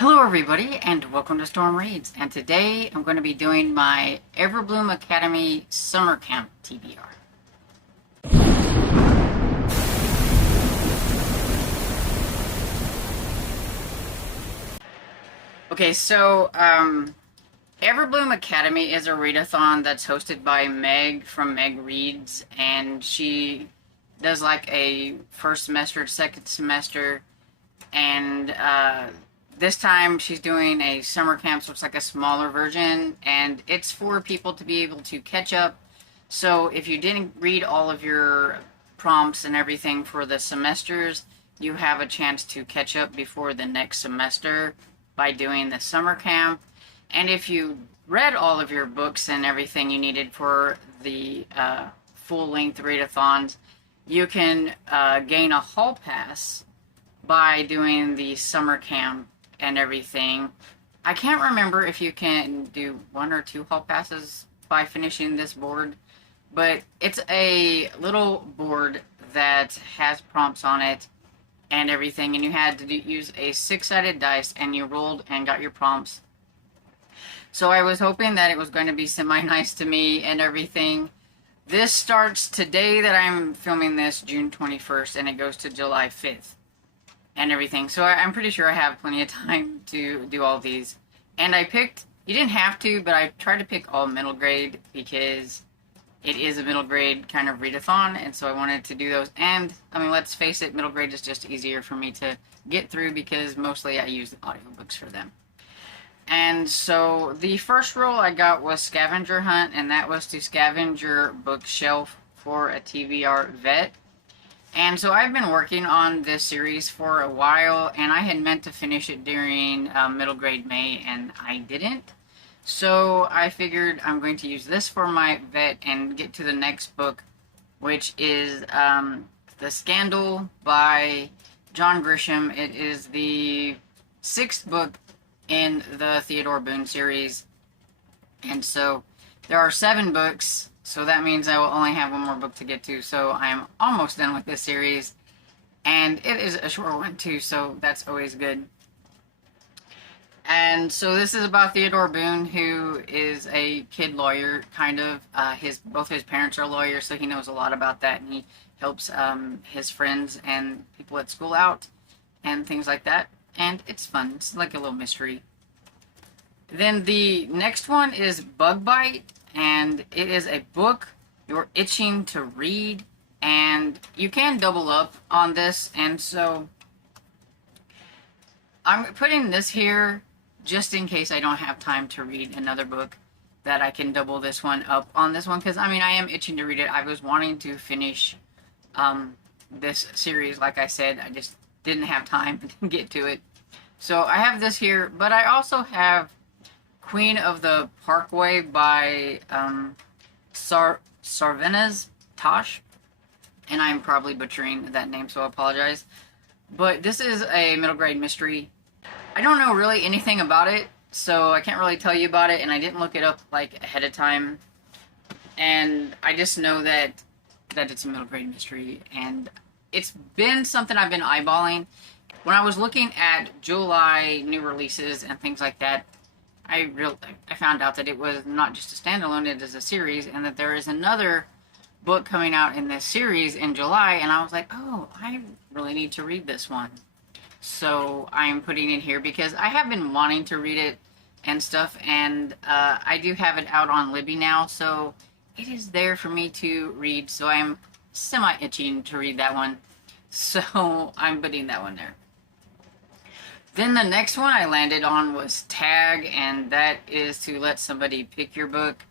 Hello everybody and welcome to Storm Reads, and today I'm going to be doing my Everbloom Academy Summer Camp TBR. Okay, so Everbloom Academy is a readathon that's hosted by Meg from Meg Reads, and she does like a first semester, second semester, and this time she's doing a summer camp, so it's like a smaller version, and it's for people to be able to catch up. So if you didn't read all of your prompts and everything for the semesters, you have a chance to catch up before the next semester by doing the summer camp. And if you read all of your books and everything you needed for the full-length readathons, you can gain a hall pass by doing the summer camp and everything. I can't remember if you can do 1 or 2 hall passes by finishing this board, but it's a little board that has prompts on it and everything, and you had to use a 6-sided dice, and you rolled and got your prompts. So I was hoping that it was going to be semi-nice to me and everything. This starts today that I'm filming this, June 21st, and it goes to July 5th. And everything, so I'm pretty sure I have plenty of time to do all these. And I picked, you didn't have to, but I tried to pick all middle grade because it is a middle grade kind of readathon, and so I wanted to do those. And I mean, let's face it, middle grade is just easier for me to get through because mostly I use the audiobooks for them. And so the first roll I got was Scavenger Hunt, and that was to scavenge your bookshelf for a TBR vet. And so I've been working on this series for a while, and I had meant to finish it during middle grade May, and I didn't. So I figured I'm going to use this for my vet and get to the next book, which is The Scandal by John Grisham. It is the 6th book in the Theodore Boone series, and so there are 7 books. So that means I will only have 1 more book to get to, so I am almost done with this series. And it is a short one too, so that's always good. And so this is about Theodore Boone, who is a kid lawyer, kind of. Both his parents are lawyers, so he knows a lot about that, and he helps his friends and people at school out, and things like that. And it's fun. It's like a little mystery. Then the next one is Bug Bite. And it is a book you're itching to read, and you can double up on this, and so I'm putting this here just in case I don't have time to read another book, that I can double this one up on this one, because I mean, I am itching to read it. I was wanting to finish this series, like I said, I just didn't have time to get to it. So I have this here, but I also have Queen of the Parkway by Sarvenes Tosh, and I'm probably butchering that name, so I apologize. But this is a middle grade mystery. I don't know really anything about it, so I can't really tell you about it, and I didn't look it up like ahead of time. And I just know that it's a middle grade mystery, and it's been something I've been eyeballing. When I was looking at July new releases and things like that, I found out that it was not just a standalone, it is a series, and that there is another book coming out in this series in July, and I was like, oh, I really need to read this one. So I'm putting it here because I have been wanting to read it and stuff, and I do have it out on Libby now, so it is there for me to read, so I'm semi-itching to read that one. So I'm putting that one there. Then the next one I landed on was Tag, and that is to let somebody pick your book.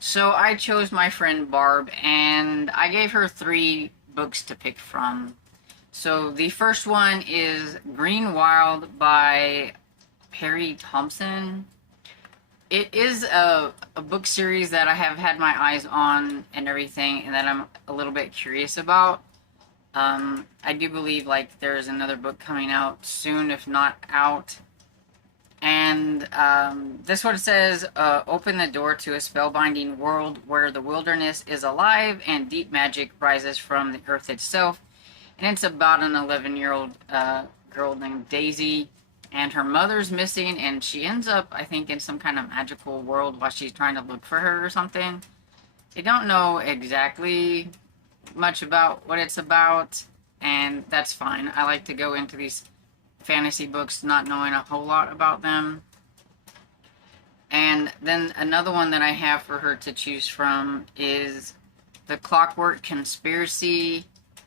So I chose my friend Barb, and I gave her 3 books to pick from. So the first one is Green Wild by Perry Thompson. It is a book series that I have had my eyes on and everything, and that I'm a little bit curious about. I do believe, like, there's another book coming out soon, if not out. And this one says, open the door to a spellbinding world where the wilderness is alive and deep magic rises from the earth itself. And it's about an 11-year-old girl named Daisy and her mother's missing, and she ends up, I think, in some kind of magical world while she's trying to look for her or something. I don't know exactly much about what it's about, and that's fine. I like to go into these fantasy books not knowing a whole lot about them. And then another one that I have for her to choose from is The Clockwork Conspiracy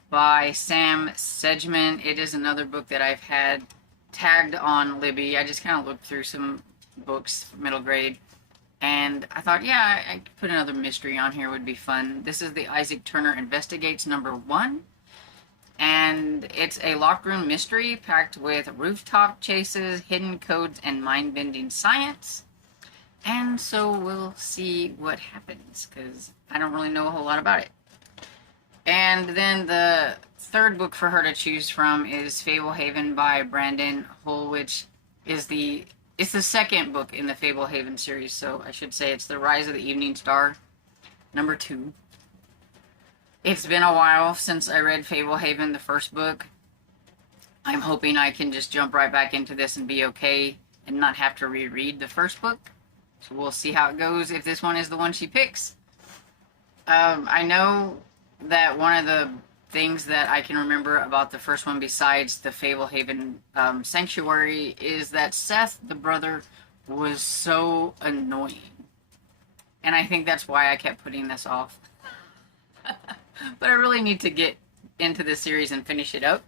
by Sam Sedgman. It is another book that I've had tagged on Libby. I just kind of looked through some books, middle grade, and I thought, yeah, I could put another mystery on here, would be fun. This is the Isaac Turner Investigates #1, and it's a locked room mystery packed with rooftop chases, hidden codes, and mind-bending science. And so we'll see what happens, because I don't really know a whole lot about it. And then the third book for her to choose from is Fablehaven by Brandon Hull, which is it's the second book in the Fablehaven series, so I should say it's The Rise of the Evening Star, #2. It's been a while since I read Fablehaven, the first book. I'm hoping I can just jump right back into this and be okay and not have to reread the first book. So we'll see how it goes if this one is the one she picks. I know that one of the things that I can remember about the first one, besides the Fablehaven sanctuary, is that Seth, the brother, was so annoying. And I think that's why I kept putting this off. But I really need to get into this series and finish it up.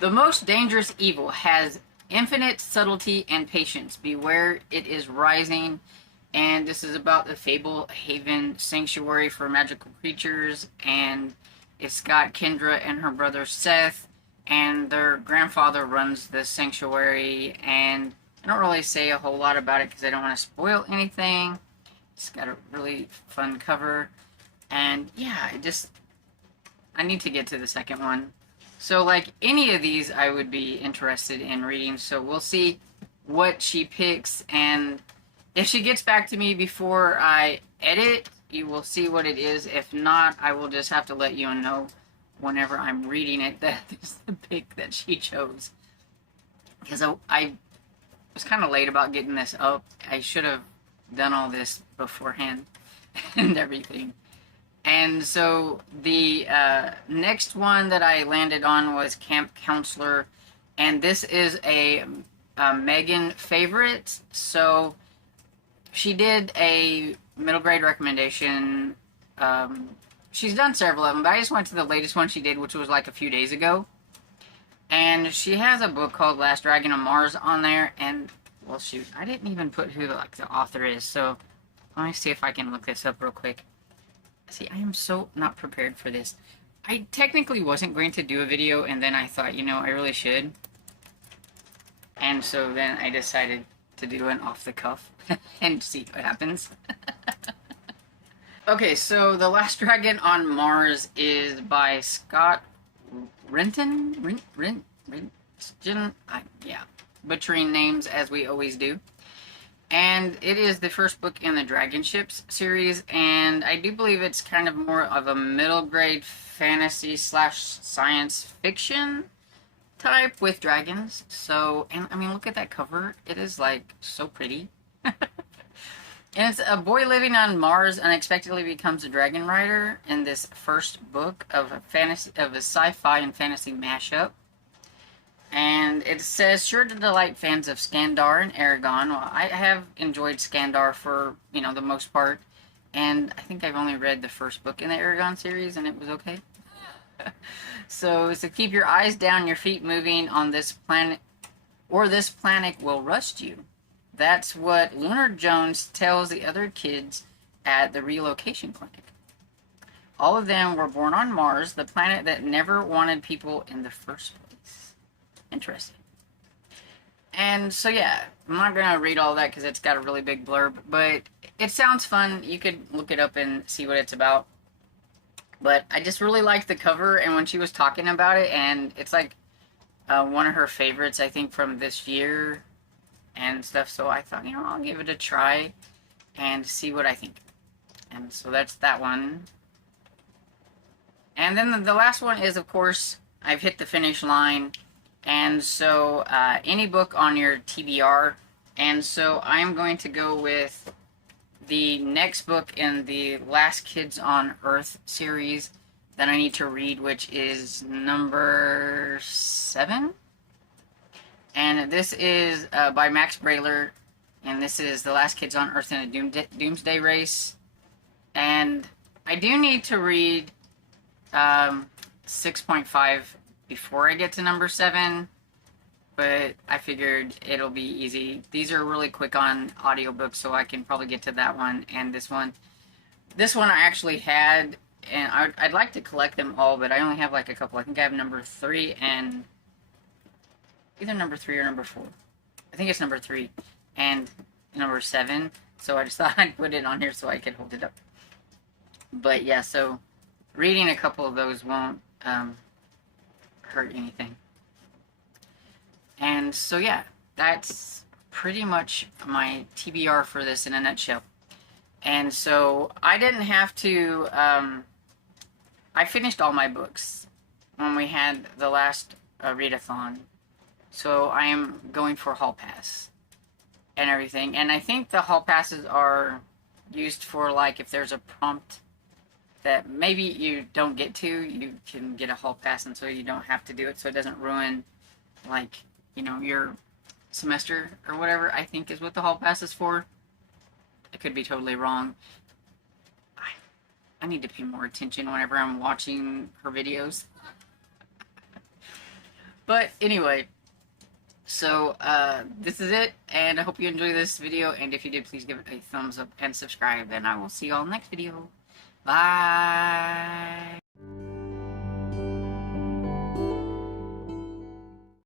The most dangerous evil has infinite subtlety and patience. Beware, it is rising. And this is about the Fablehaven Sanctuary for Magical Creatures, and it's got Kendra and her brother Seth, and their grandfather runs the sanctuary, and I don't really say a whole lot about it because I don't want to spoil anything. It's got a really fun cover, and yeah, I need to get to the second one. So like any of these I would be interested in reading, so we'll see what she picks, and if she gets back to me before I edit, you will see what it is. If not, I will just have to let you know whenever I'm reading it that this is the pick that she chose. Because I was kind of late about getting this up. I should have done all this beforehand and everything. And so the next one that I landed on was Camp Counselor. And this is a Megan favorite. So she did a middle grade recommendation. She's done several of them, but I just went to the latest one she did, which was like a few days ago. And she has a book called Last Dragon on Mars on there. And, well, shoot, I didn't even put who the author is. So let me see if I can look this up real quick. See, I am so not prepared for this. I technically wasn't going to do a video, and then I thought, you know, I really should. And so then I decided to do an off the cuff and see what happens. Okay, so The Last Dragon on Mars is by Scott Renton? Yeah, butchering names as we always do. And it is the first book in the Dragon Ships series, and I do believe it's kind of more of a middle grade fantasy / science fiction type with dragons. So, and I mean, look at that cover. It is like so pretty. And it's a boy living on Mars unexpectedly becomes a dragon rider in this first book of a sci-fi and fantasy mashup. And it says, sure to delight fans of Skandar and Aragon. Well, I have enjoyed Skandar for, you know, the most part. And I think I've only read the first book in the Aragon series, and it was okay. So keep your eyes down, your feet moving on this planet, or this planet will rust you. That's what Lunar Jones tells the other kids at the relocation clinic. All of them were born on Mars, the planet that never wanted people in the first place. Interesting. And so yeah, I'm not going to read all that because it's got a really big blurb, but it sounds fun. You could look it up and see what it's about. But I just really liked the cover, and when she was talking about it, and it's like one of her favorites, I think, from this year and stuff, so I thought, you know, I'll give it a try and see what I think. And so that's that one. And then the last one is, of course, I've hit the finish line, And so any book on your TBR. And so I'm going to go with the next book in the Last Kids on Earth series that I need to read, which is number 7. And this is by Max Brailer, and this is The Last Kids on Earth in a Doomsday Race. And I do need to read 6.5 before I get to number 7, but I figured it'll be easy. These are really quick on audiobooks, so I can probably get to that one and this one. This one I actually had, and I'd like to collect them all, but I only have like a couple. I think I have number 3 and either number 3 or number 4. I think it's number 3 and number 7. So I just thought I'd put it on here so I could hold it up. But yeah, so reading a couple of those won't hurt anything. And so yeah, that's pretty much my TBR for this in a nutshell. And so I didn't have to, I finished all my books when we had the last readathon. So I am going for hall pass and everything. And I think the hall passes are used for, like, if there's a prompt that maybe you don't get to, you can get a hall pass, and so you don't have to do it, so it doesn't ruin, like, you know, your semester or whatever, I think is what the hall pass is for. I could be totally wrong. I need to pay more attention whenever I'm watching her videos. But anyway, so this is it, and I hope you enjoyed this video, and if you did, please give it a thumbs up and subscribe, and I will see you all next video. Bye!